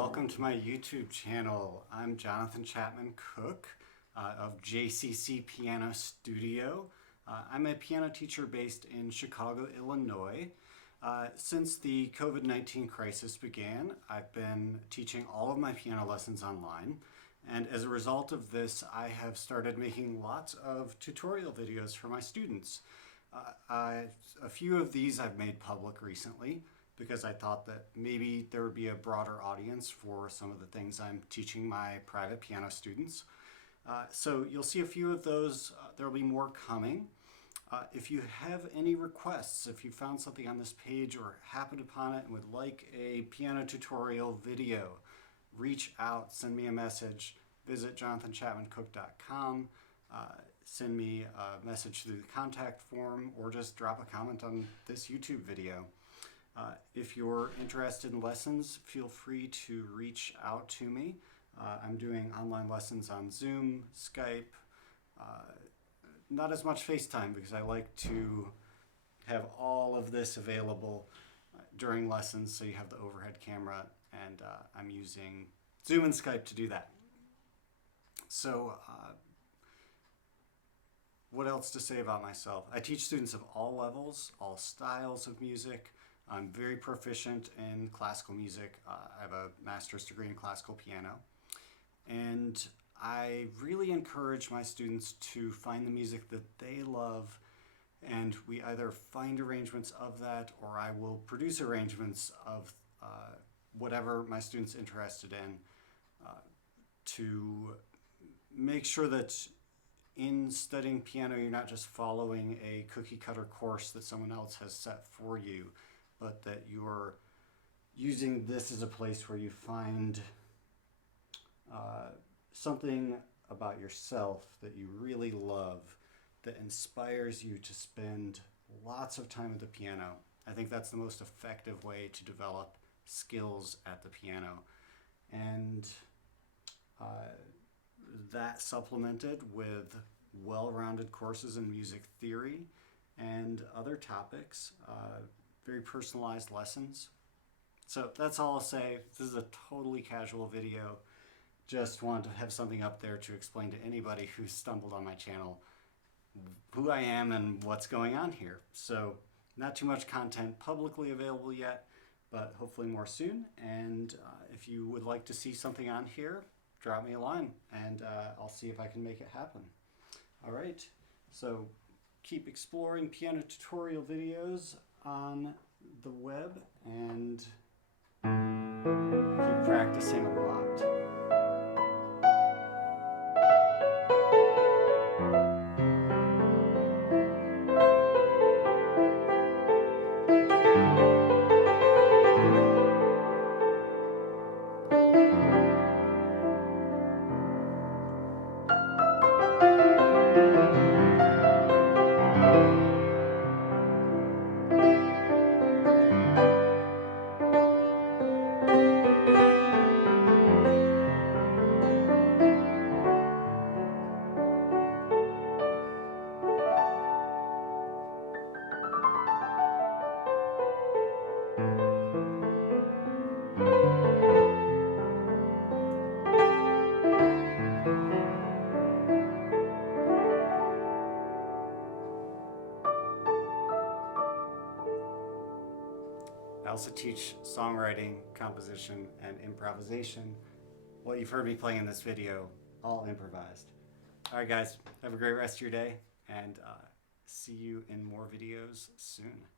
welcome to my YouTube channel. I'm Jonathan Chapman Cook of JCC Piano Studio. I'm a piano teacher based in Chicago, Illinois. Since the COVID-19 crisis began, I've been teaching all of my piano lessons online. And as a result of this, I have started making lots of tutorial videos for my students. A few of these I've made public recently because I thought that maybe there would be a broader audience for some of the things I'm teaching my private piano students. So you'll see a few of those. There will be more coming. If you have any requests, if you found something on this page or happened upon it and would like a piano tutorial video, reach out, send me a message, visit jonathanchapmancook.com, send me a message through the contact form, or just drop a comment on this YouTube video. If you're interested in lessons, feel free to reach out to me. I'm doing online lessons on Zoom, Skype, not as much FaceTime because I like to have all of this available during lessons so you have the overhead camera, and I'm using Zoom and Skype to do that. So what else to say about myself? I teach students of all levels, all styles of music. I'm very proficient in classical music. I have a master's degree in classical piano. And I really encourage my students to find the music that they love, and we either find arrangements of that or I will produce arrangements of whatever my students are interested in to make sure that in studying piano you're not just following a cookie cutter course that someone else has set for you, but that you're using this as a place where you find something about yourself that you really love, that inspires you to spend lots of time at the piano. I think that's the most effective way to develop skills at the piano. And that supplemented with well-rounded courses in music theory and other topics, very personalized lessons. So that's all I'll say. This is a totally casual video. Just wanted to have something up there to explain to anybody who stumbled on my channel who I am and what's going on here. So not too much content publicly available yet, but hopefully more soon. And if you would like to see something on here, drop me a line and I'll see if I can make it happen. All right, so keep exploring piano tutorial videos on the web and keep practicing a lot. I also teach songwriting, composition, and improvisation. What you've heard me playing in this video, all improvised. All right, guys, have a great rest of your day, and see you in more videos soon.